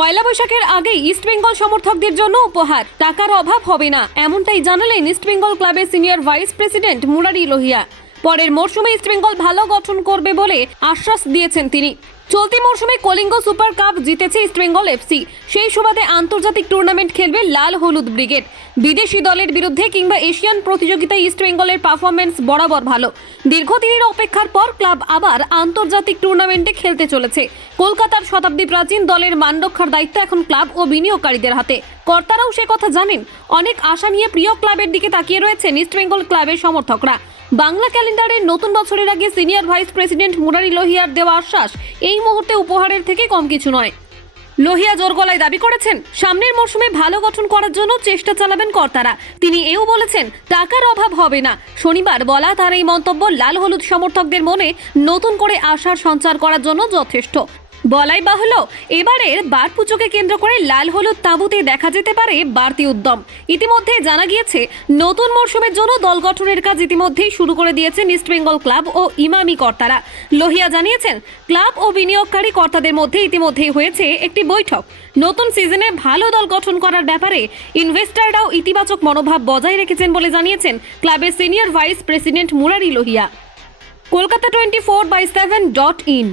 পয়লা বৈশাখের আগেই ইস্টবেঙ্গল সমর্থকদের জন্য উপহার, টাকার অভাব হবে না, এমনটাই জানালেন ইস্টবেঙ্গল ক্লাবের senior vice president Murari Lohia. পরের মরশুমে ইস্টবেঙ্গল ভালো গঠন করবে বলে আশ্বাস দিয়েছেন তিনি। চলতি মরশুমে কলিঙ্গ সুপার কাপ জিতেছে ইস্টবেঙ্গল এফসি, সেই সুবাদে আন্তর্জাতিক টুর্নামেন্ট খেলবে লাল হলুদ ব্রিগেড। বিদেশি দলের বিরুদ্ধে কিংবা এশিয়ান প্রতিযোগিতায় ইস্টবেঙ্গলের পারফরমেন্স বরাবর ভালো। দীর্ঘদিনের অপেক্ষার পর ক্লাব আবার আন্তর্জাতিক টুর্নামেন্টে খেলতে চলেছে। কলকাতার শতাব্দী প্রাচীন দলের মান রক্ষার দায়িত্ব এখন ক্লাব ও বিনিয়োগকারীদের হাতে। কর্তারাও সে কথা জানেন। অনেক আশা নিয়ে প্রিয় ক্লাবের দিকে তাকিয়ে রয়েছেন ইস্টবেঙ্গল ক্লাবের সমর্থকরা। বাংলা ক্যালেন্ডারের নতুন বছরের আগে সিনিয়র ভাইস প্রেসিডেন্ট মুরারি লোহিয়ার দেওয়া আশ্বাস এই মুহূর্তে উপহারের থেকে কম কিছু নয়। লোহিয়া জোর গলায় দাবি করেছেন, সামনের মরশুমে ভালো গঠন করার জন্য চেষ্টা চালাবেন কর্তারা। তিনি এও বলেছেন, টাকার অভাব হবে না। শনিবার বলা তার এই মন্তব্য লাল হলুদ সমর্থকদের মনে নতুন করে আশার সঞ্চার করার জন্য যথেষ্ট। বলাই বাহুল্য, এবারের বার পুজোকে কেন্দ্র করে লাল হলুদ তাঁবুতে দেখা যেতে পারে বাড়তি উদ্যম। ইতিমধ্যে জানা গিয়েছে, নতুন মরশুমের জন্য দল গঠনের কাজ ইতিমধ্যেই শুরু করে দিয়েছেন ইস্টবেঙ্গল ক্লাব ও ইমামি কর্তারা। লোহিয়া জানিয়েছেন, ক্লাব ও বিনিয়োগকারী কর্তাদের মধ্যে ইতিমধ্যেই হয়েছে একটি বৈঠক। নতুন সিজনে ভালো দল গঠন করার ব্যাপারে ইনভেস্টররাও ইতিবাচক মনোভাব বজায় রেখেছেন বলে জানিয়েছেন ক্লাবের senior vice president Murari Lohia. Kolkata 24/7.in